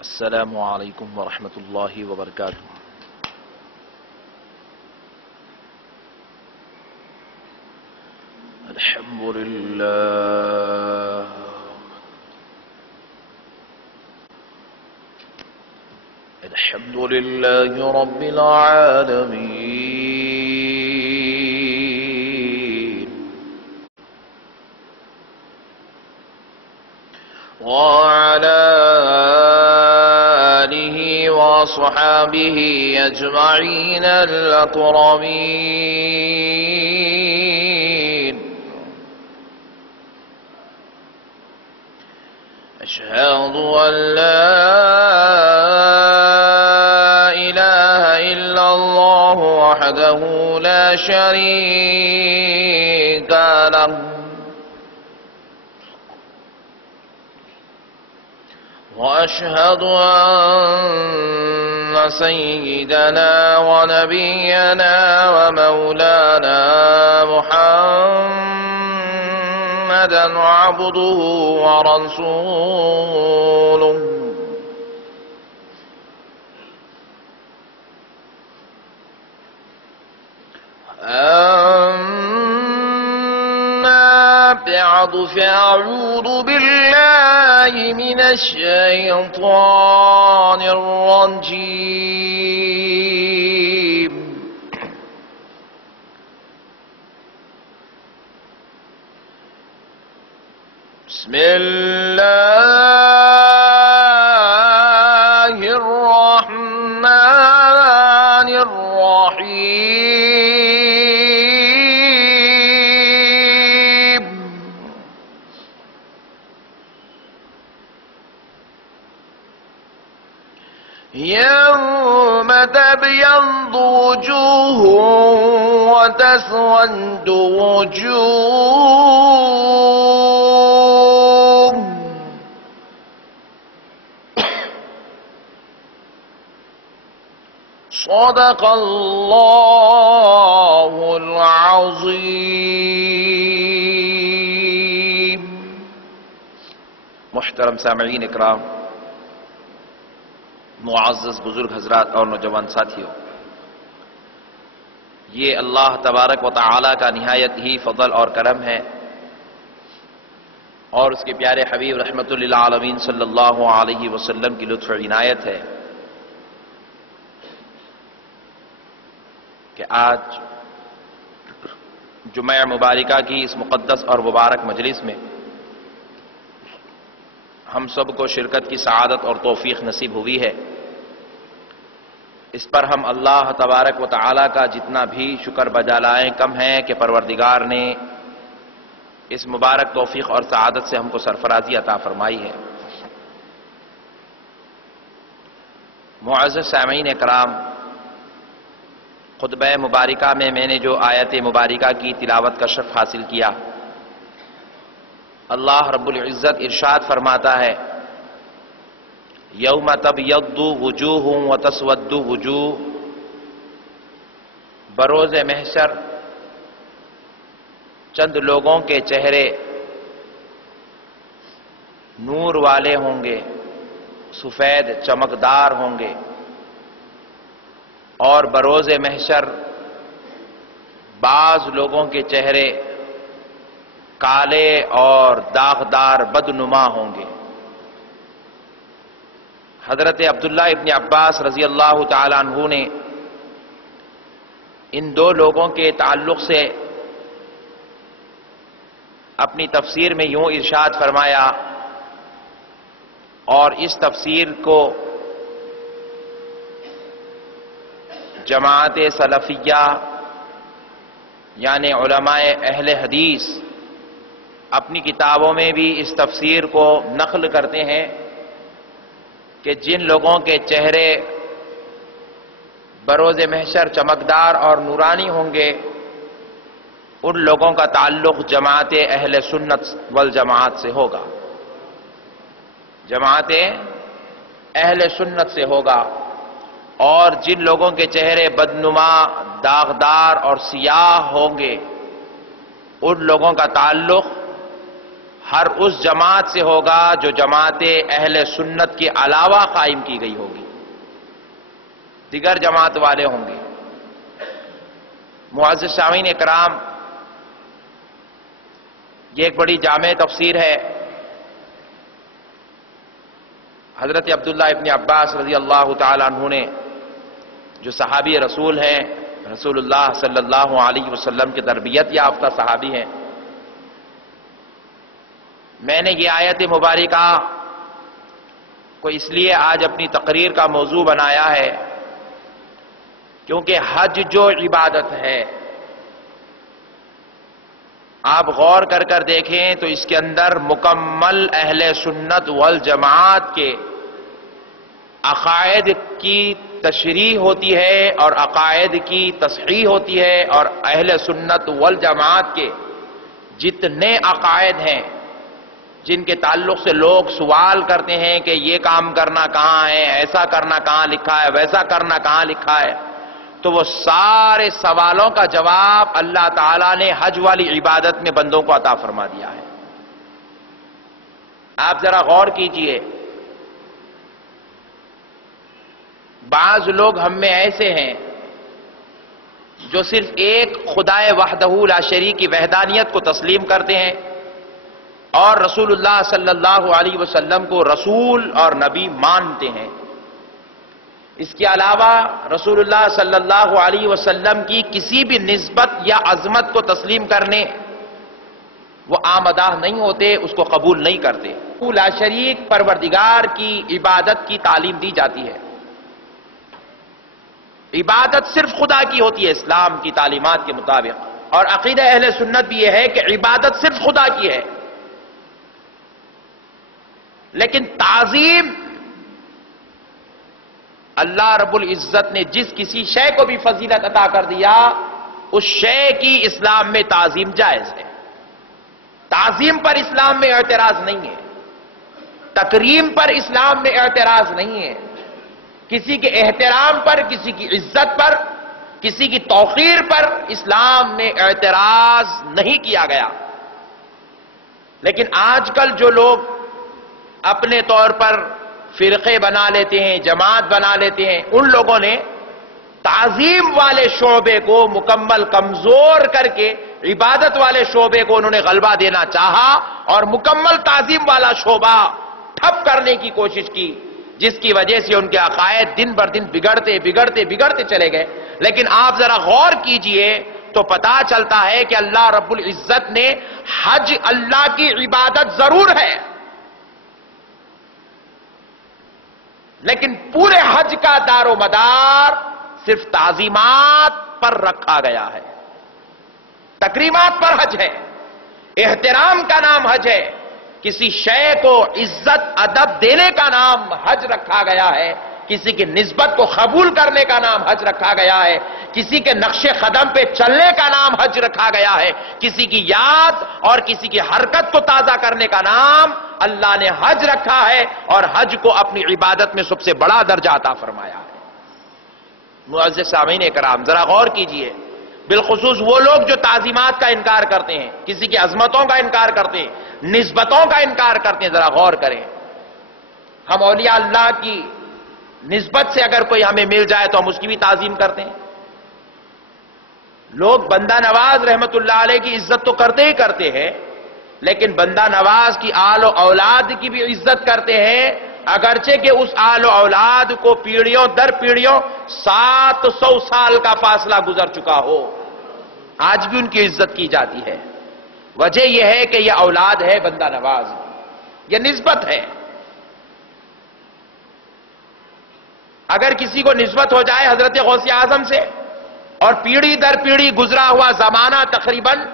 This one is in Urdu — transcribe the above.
السلام علیکم ورحمۃ اللہ وبرکاتہ۔ الحمد للہ رب العالمین، وعلى آلہ وصحبہ اجمعین الاکرمین۔ اشہد ان لا الہ الا اللہ وحدہ لا شریک لہ، وأشهد أن سيدنا ونبينا ومولانا محمدا عبده ورسوله، بعد فأعوذ بالله من الشيطان الرجيم، بسم الله الرحمن الرحيم، يوم تبيض وجوه وتسود وجوه، صدق اللہ العظیم۔ محترم سامعین اکرام، معزز بزرگ حضرات اور نوجوان ساتھیوں، یہ اللہ تبارک و تعالی کا نہایت ہی فضل اور کرم ہے، اور اس کے پیارے حبیب رحمت للعالمین صلی اللہ علیہ وسلم کی لطف و عنایت ہے کہ آج جمعہ مبارکہ کی اس مقدس اور مبارک مجلس میں ہم سب کو شرکت کی سعادت اور توفیق نصیب ہوئی ہے۔ اس پر ہم اللہ تبارک و تعالی کا جتنا بھی شکر بجا لائیں کم ہے کہ پروردگار نے اس مبارک توفیق اور سعادت سے ہم کو سرفرازی عطا فرمائی ہے۔ معزز سامعین اکرام، خطبہ مبارکہ میں نے جو آیت مبارکہ کی تلاوت کا شرف حاصل کیا، اللہ رب العزت ارشاد فرماتا ہے، یوم تبیض وجوہ وتسود وجوہ، بروز محشر چند لوگوں کے چہرے نور والے ہوں گے، سفید چمکدار ہوں گے، اور بروز محشر بعض لوگوں کے چہرے کالے اور داغدار بدنما ہوں گے۔ حضرت عبداللہ ابن عباس رضی اللہ تعالی عنہ نے ان دو لوگوں کے تعلق سے اپنی تفسیر میں یوں ارشاد فرمایا، اور اس تفسیر کو جماعت سلفیہ یعنی علماء اہل حدیث اپنی کتابوں میں بھی اس تفسیر کو نقل کرتے ہیں کہ جن لوگوں کے چہرے بروز محشر چمکدار اور نورانی ہوں گے، ان لوگوں کا تعلق جماعت اہل سنت والجماعت سے ہوگا، جماعت اہل سنت سے ہوگا، اور جن لوگوں کے چہرے بدنما، داغدار اور سیاہ ہوں گے، ان لوگوں کا تعلق ہر اس جماعت سے ہوگا جو جماعت اہل سنت کے علاوہ قائم کی گئی ہوگی، دیگر جماعت والے ہوں گے۔ معزز سامعین اکرام، یہ ایک بڑی جامع تفسیر ہے۔ حضرت عبداللہ ابن عباس رضی اللہ تعالی عنہ نے، جو صحابی رسول ہیں، رسول اللہ صلی اللہ علیہ وسلم کی تربیت یافتہ صحابی ہیں، میں نے یہ آیت مبارکہ کو اس لیے آج اپنی تقریر کا موضوع بنایا ہے کیونکہ حج جو عبادت ہے، آپ غور کر کر دیکھیں تو اس کے اندر مکمل اہل سنت والجماعت کے عقائد کی تشریح ہوتی ہے اور عقائد کی تصحیح ہوتی ہے، اور اہل سنت والجماعت کے جتنے عقائد ہیں جن کے تعلق سے لوگ سوال کرتے ہیں کہ یہ کام کرنا کہاں ہے، ایسا کرنا کہاں لکھا ہے، ویسا کرنا کہاں لکھا ہے، تو وہ سارے سوالوں کا جواب اللہ تعالیٰ نے حج والی عبادت میں بندوں کو عطا فرما دیا ہے۔ آپ ذرا غور کیجئے، بعض لوگ ہم میں ایسے ہیں جو صرف ایک خدائے وحدہ لا شریک کی وحدانیت کو تسلیم کرتے ہیں اور رسول اللہ صلی اللہ علیہ وسلم کو رسول اور نبی مانتے ہیں۔ اس کے علاوہ رسول اللہ صلی اللہ علیہ وسلم کی کسی بھی نسبت یا عظمت کو تسلیم کرنے وہ آمدہ نہیں ہوتے، اس کو قبول نہیں کرتے۔ لا شریک پروردگار کی عبادت کی تعلیم دی جاتی ہے، عبادت صرف خدا کی ہوتی ہے اسلام کی تعلیمات کے مطابق، اور عقیدہ اہل سنت بھی یہ ہے کہ عبادت صرف خدا کی ہے، لیکن تعظیم اللہ رب العزت نے جس کسی شے کو بھی فضیلت عطا کر دیا، اس شے کی اسلام میں تعظیم جائز ہے۔ تعظیم پر اسلام میں اعتراض نہیں ہے، تکریم پر اسلام میں اعتراض نہیں ہے، کسی کے احترام پر، کسی کی عزت پر، کسی کی توقیر پر اسلام میں اعتراض نہیں کیا گیا۔ لیکن آج کل جو لوگ اپنے طور پر فرقے بنا لیتے ہیں، جماعت بنا لیتے ہیں، ان لوگوں نے تعظیم والے شعبے کو مکمل کمزور کر کے عبادت والے شعبے کو انہوں نے غلبہ دینا چاہا اور مکمل تعظیم والا شعبہ ٹھپ کرنے کی کوشش کی، جس کی وجہ سے ان کے عقائد دن بر دن بگڑتے چلے گئے۔ لیکن آپ ذرا غور کیجئے تو پتا چلتا ہے کہ اللہ رب العزت نے حج اللہ کی عبادت ضرور ہے، لیکن پورے حج کا دار و مدار صرف تعظیمات پر رکھا گیا ہے، تکریمات پر حج ہے، احترام کا نام حج ہے، کسی شے کو عزت ادب دینے کا نام حج رکھا گیا ہے، کسی کی نسبت کو قبول کرنے کا نام حج رکھا گیا ہے، کسی کے نقش قدم پہ چلنے کا نام حج رکھا گیا ہے، کسی کی یاد اور کسی کی حرکت کو تازہ کرنے کا نام اللہ نے حج رکھا ہے، اور حج کو اپنی عبادت میں سب سے بڑا درجہ عطا فرمایا ہے۔ معزز سامعین کرام، ذرا غور کیجئے، بالخصوص وہ لوگ جو تعظیمات کا انکار کرتے ہیں، کسی کی عظمتوں کا انکار کرتے ہیں، نسبتوں کا انکار کرتے ہیں، ذرا غور کریں۔ ہم اولیاء اللہ کی نسبت سے اگر کوئی ہمیں مل جائے تو ہم اس کی بھی تعظیم کرتے ہیں۔ لوگ بندہ نواز رحمت اللہ علیہ کی عزت تو کرتے ہی کرتے ہیں، لیکن بندہ نواز کی آل و اولاد کی بھی عزت کرتے ہیں، اگرچہ کہ اس آل و اولاد کو پیڑھیوں در پیڑھیوں 700 سال کا فاصلہ گزر چکا ہو، آج بھی ان کی عزت کی جاتی ہے۔ وجہ یہ ہے کہ یہ اولاد ہے بندہ نواز، یہ نسبت ہے۔ اگر کسی کو نسبت ہو جائے حضرت غوث اعظم سے اور پیڑھی در پیڑھی گزرا ہوا زمانہ تقریباً